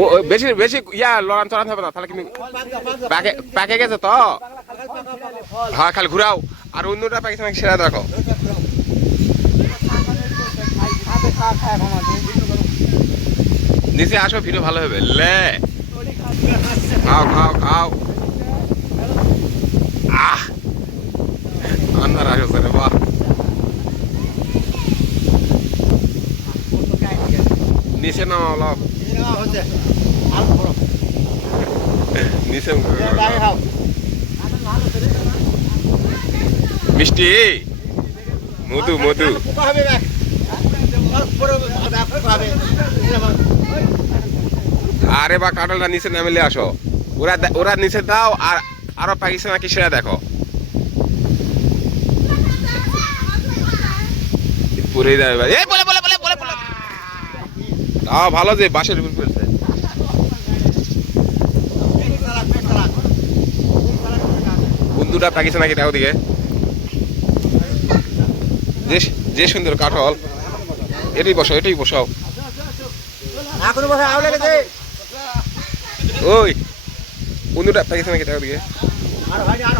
ও বেশি বেশি, ইয়া, লড়ান চড়ান হবে না, তাহলে কিন্তু প্যাকে প্যাকে গেছে তো। হ্যাঁ খালি ঘুরাও। আর অন্যটা প্যাকেছে নাকি সেরা দেখো। নিচে আসো, ভিডিও ভালো হবে। লে। খাও খাও খাও। নিচে নাও অলপ নিচে মিষ্টি? মধু মধু। আরে বা, কাঁঠালটা নিচে নামিলে আসো। ওরা ওরা নিচে দাও, আর আরও পাকিস্তান নাকি সেটা দেখো। পুরে যাবে। এই বলে বলে তাও ভালো যে বাসের উপর ফেলছে। বন্ধুটা পাকিস্তান নাকি দেখো দিকে? যে সুন্দর কাঠল, এটাই বসাও এটাই বসাও। ওই বন্ধুটা পাকিস্তান নাকি দেখো দিকে? আর আর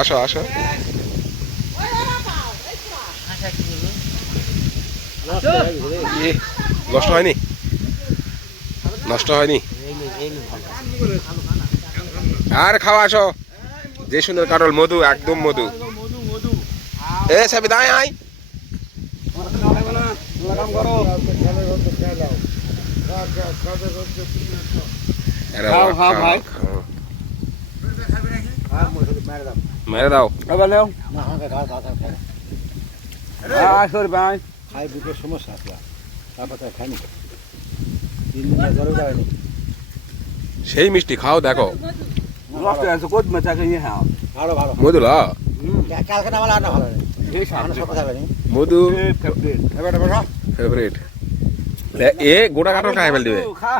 আসো আসো আসো। নষ্ট হয়নি? নষ্ট হয়নি? আর খাওয়া আসো। যে সুন্দর কাটল মধু একদম মধু। এ সাবি আয়। আরে খাও, খাও, ভাই। খাও। হ্যাঁ মুখে মেরে দাও। মেরে দাও। এবার লেও না আমাকে খাওয়া খাওয়া খাওয়া আসর ভাই। খাই বুকের সমস্যা আছে তারপর তাই খাইনি। তিন দিন ধরে যায়নি সেই মিষ্টি খাও দেখো। রক্ত আছে কোদ মেচা কে হ্যাঁ ভালো ভালো। মধু লা কালকে না আমার না ভালো মধু। ফেভারিট এবার বসা। ফেভারিট। এ গোটা কাটল খাই ফেল দিবে খা।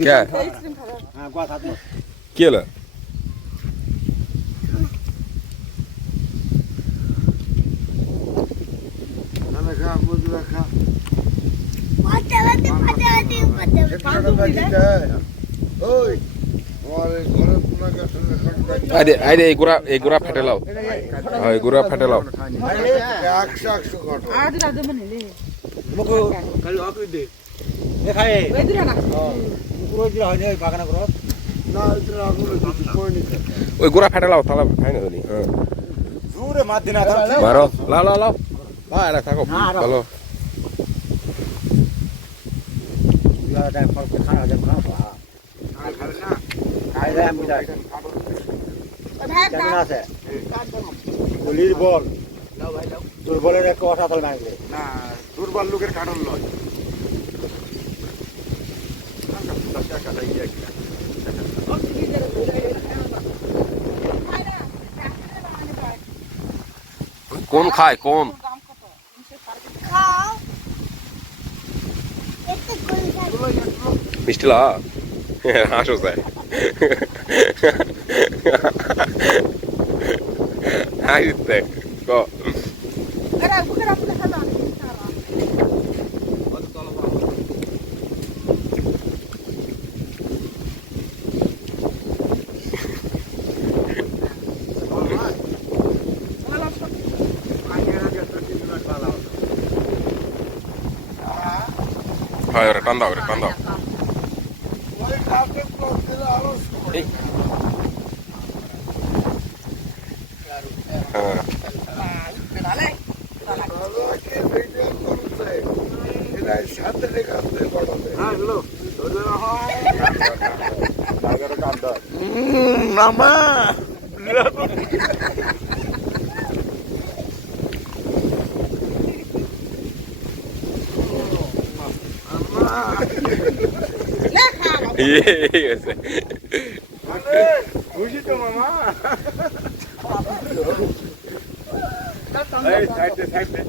হ্যাঁ গোয়া থাকবে কি হলো পাটালাতে পাটালাতে পাটালাতে আরে আরে এই গোড়া এই গোড়া ফেটে লাও হ্যাঁ এই গোড়া ফেটে লাও অকরি দে এ খাই পুরো দিলা হয়নি ওই বাগানে করো ওই গোড়া ফেটে লাও তাহলে খাই না জানি হ্যাঁ। জোরে মার দিনা মারো। লাও লাও লাও হ্যাঁ এটা থাকো। না। ভালো। দুর্বলের একটা কথা ফল না দুর্বল লোকের কোন খায় কোন? খাও একটু গুল মিষ্টি লা হাসো স্যার হাই দিতে ক হয় ওরে টান দাও ওরে টান দাও মামা ইয়ে এই হয়েছে খুশি তো মামা এই সাইড দে সাইড দে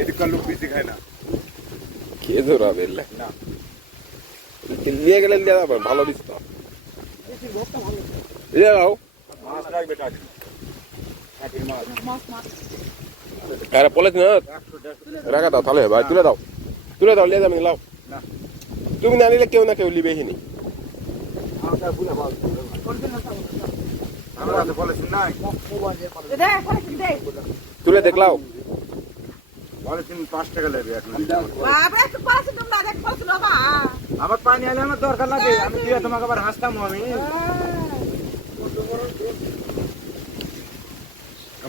এদিককার লোক বেশি খায় না খেজুর হবে এলে। নিয়ে গেলে নিয়ে যাবেন ভালো দিস তো নিয়ে যাও মাছ রাখবে টাকি টাকির মাছ আরে পলিথিন রাখা দাও তাহলে ভাই তুলে দাও তুলে দাও নিয়ে যাবেন লাও তুমি না নিলে কেউ না কেউ লিবেই নি আমার কাছে পলিথিন নাই তুলে দেখলাও পাঁচ টাকা লাগবে। আমার পানি আলে আমার দরকার লাগে আমি দিয়ে তোমাকে আবার হাসতাম আমি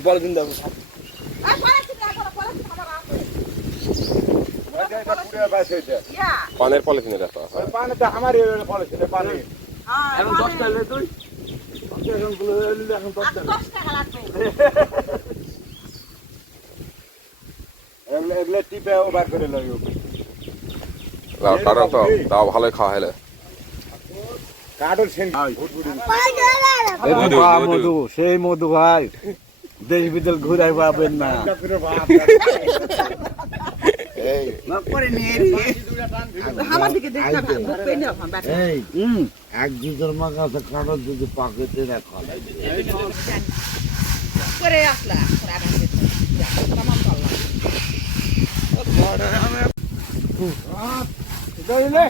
পলিথিন দেবো পানের পলিথিনে রাখা পানি তো আমার পলিথিন পানি। এখন দশ টাকা তুই। এখন দশ টাকা এগুলো এগুলো টিপে ও বার করে লই লাও কারণ তো তাও খাওয়া হলে। মধু সেই মধু ভাই। দেশ বিদেশ ঘুরাই পাবেন না। এক দুটোর মা কাছে কারও যদি পাকেতে রাখা করে আসলা তামাম করলাম দিলে